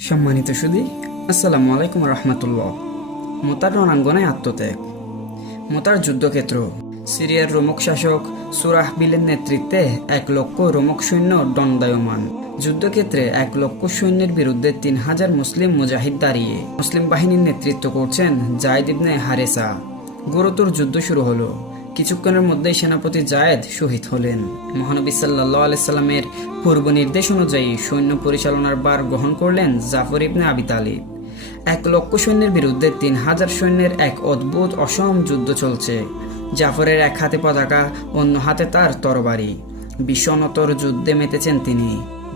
সম্মানিত সুদী, আসসালামু আলাইকুম রহমতুল্লাহ। মোতার রণাঙ্গনে আত্মত্যাগ। মোতার যুদ্ধক্ষেত্র। সিরিয়ার রোমক শাসক সুরাহ বিলের নেতৃত্বে এক লক্ষ রোমক সৈন্য দণ্ডায়মান। যুদ্ধক্ষেত্রে এক লক্ষ সৈন্যের বিরুদ্ধে তিন হাজার মুসলিম মুজাহিদ দাঁড়িয়ে। মুসলিম বাহিনীর নেতৃত্ব করছেন জায়দ ইবনে হারেসা। গুরুতর যুদ্ধ শুরু হলো। কিছুক্ষণের মধ্যেই সেনাপতি জায়েদ শহীদ হলেন। মহানবী সাল্লাহ আলাইসাল্লামের পূর্ব নির্দেশ অনুযায়ী সৈন্য পরিচালনার বার গ্রহণ করলেন জাফর ইবনে আবি তালিব। এক লক্ষ সৈন্যের বিরুদ্ধে তিন হাজার সৈন্যের এক অদ্ভুত অসম যুদ্ধ চলছে। জাফরের এক হাতে পতাকা, অন্য হাতে তার তরবারি। বিষণতর যুদ্ধে মেতেছেন তিনি।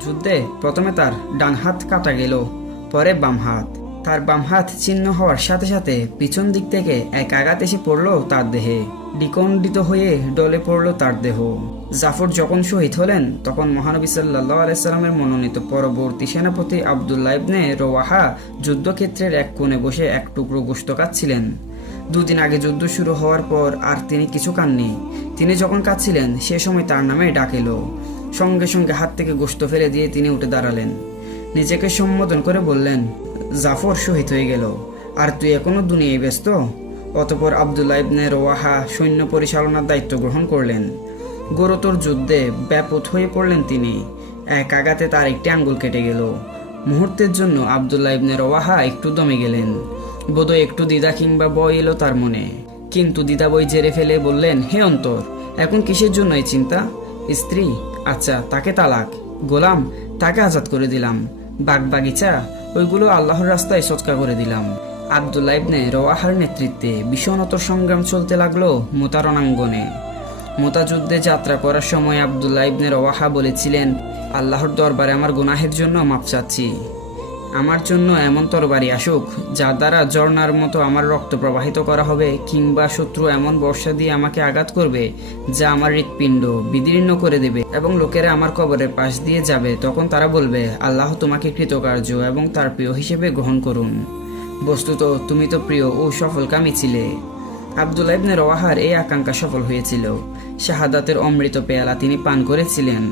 যুদ্ধে প্রথমে তার ডান হাত কাটা গেল, পরে বাম হাত। তার বাম হাত ছিন্ন হওয়ার সাথে সাথে পিছন দিক থেকে এক আঘাত এসে পড়ল তার দেহে। দ্বিখণ্ডিত হয়ে ডলে পড়ল তার দেহ। জাফর যখন শহীদ হলেন, তখন মহানবী সাল্লাহ আলাইসাল্লামের মনোনীত পরবর্তী সেনাপতি আবদুল্লাহ ইবনে রোয়াহা যুদ্ধক্ষেত্রের এক কোণে বসে এক টুকরো গোস্ত কাচ্ছিলেন দুদিন আগে যুদ্ধ শুরু হওয়ার পর আর তিনি কিছু কাননি তিনি যখন কাঁদছিলেন, সে সময় তার নামে ডাক এলো। সঙ্গে সঙ্গে হাত থেকে গোস্ত ফেলে দিয়ে তিনি উঠে দাঁড়ালেন। নিজেকে সম্বোধন করে বললেন জাফর শহীদ হয়ে গেল। আর তুই এখনও দুনিয়ায় ব্যস্ত? অতপর আবদুল্লাহ ইবনে রোয়াহা সৈন্য পরিচালনার দায়িত্ব গ্রহণ করলেন। গুরুতর যুদ্ধে ব্যাপত হয়ে পড়লেন তিনি। এক আঘাতে তার একটি আঙ্গুল কেটে গেল। মুহূর্তের জন্য আবদুল্লাহ ইবনে রওয়াহা একটু দমে গেলেন। বোধহয় একটু দ্বিধা কিংবা বই এলো তার মনে। কিন্তু দ্বিধা বই জেরে ফেলে বললেন, হে অন্তর, এখন কিসের জন্য এই চিন্তা? স্ত্রী আচ্ছা তাকে তালাক। গোলাম, তাকে আজাদ করে দিলাম। বাগ বাগিচা ওইগুলো আল্লাহর রাস্তায় সৎকা করে দিলাম। আবদুল্লা ইবনে রওয়াহার নেতৃত্বে বিষণত সংগ্রাম চলতে লাগল মোতারণাঙ্গনে। মোতা যুদ্ধে যাত্রা করার সময় আবদুল্লাহ ইবনে রওয়াহা বলেছিলেন, আল্লাহর দরবারে আমার গুনাহের জন্য মাপ চাচ্ছি। আমার জন্য এমন তরবারি আসুক, যার দ্বারা ঝর্ণার মতো আমার রক্ত প্রবাহিত করা হবে, কিংবা শত্রু এমন বর্ষা দিয়ে আমাকে আঘাত করবে, যা আমার হৃৎপিণ্ড বিদীর্ণ করে দেবে এবং লোকেরা আমার কবরের পাশ দিয়ে যাবে। তখন তারা বলবে, আল্লাহ তোমাকে কৃতকার্য এবং তার প্রিয় হিসেবে গ্রহণ করুন। বস্তুত, তুমি তো প্রিয় ও সফলকামী ছিলে। আবদুল্লাহ ইবনে রওয়াহার এই আকাঙ্ক্ষা সফল হয়েছিল। শাহাদাতের অমৃত পেয়ালা তিনি পান করেছিলেন।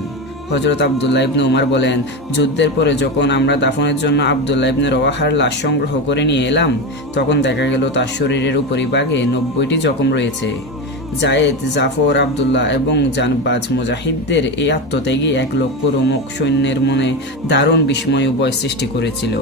হজরত আবদুল্লাহ ইবনে উমার বলেন, যুদ্ধের পরে যখন আমরা দাফনের জন্য আবদুল্লাহ ইবনে রওয়াহার লাশ সংগ্রহ করে নিয়ে এলাম, তখন দেখা গেল তার শরীরের উপরিভাগে নব্বইটি জখম রয়েছে। জায়েদ, জাফর, আবদুল্লাহ এবং জানবাজ মুজাহিদদের এই আত্মত্যাগী এক লক্ষ রোমক সৈন্যের মনে দারুণ বিস্ময় উভয় সৃষ্টি করেছিল।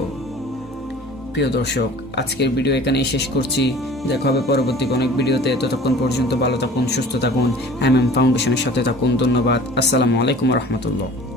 প্রিয় দর্শক, আজকের ভিডিও এখানেই শেষ করছি। দেখা হবে পরবর্তী অনেক ভিডিওতে। ততক্ষণ পর্যন্ত ভালো থাকুন, সুস্থ থাকুন। এম এম ফাউন্ডেশনের সাথে থাকুন। ধন্যবাদ। আসসালামু আলাইকুম রহমতুল্লাহ।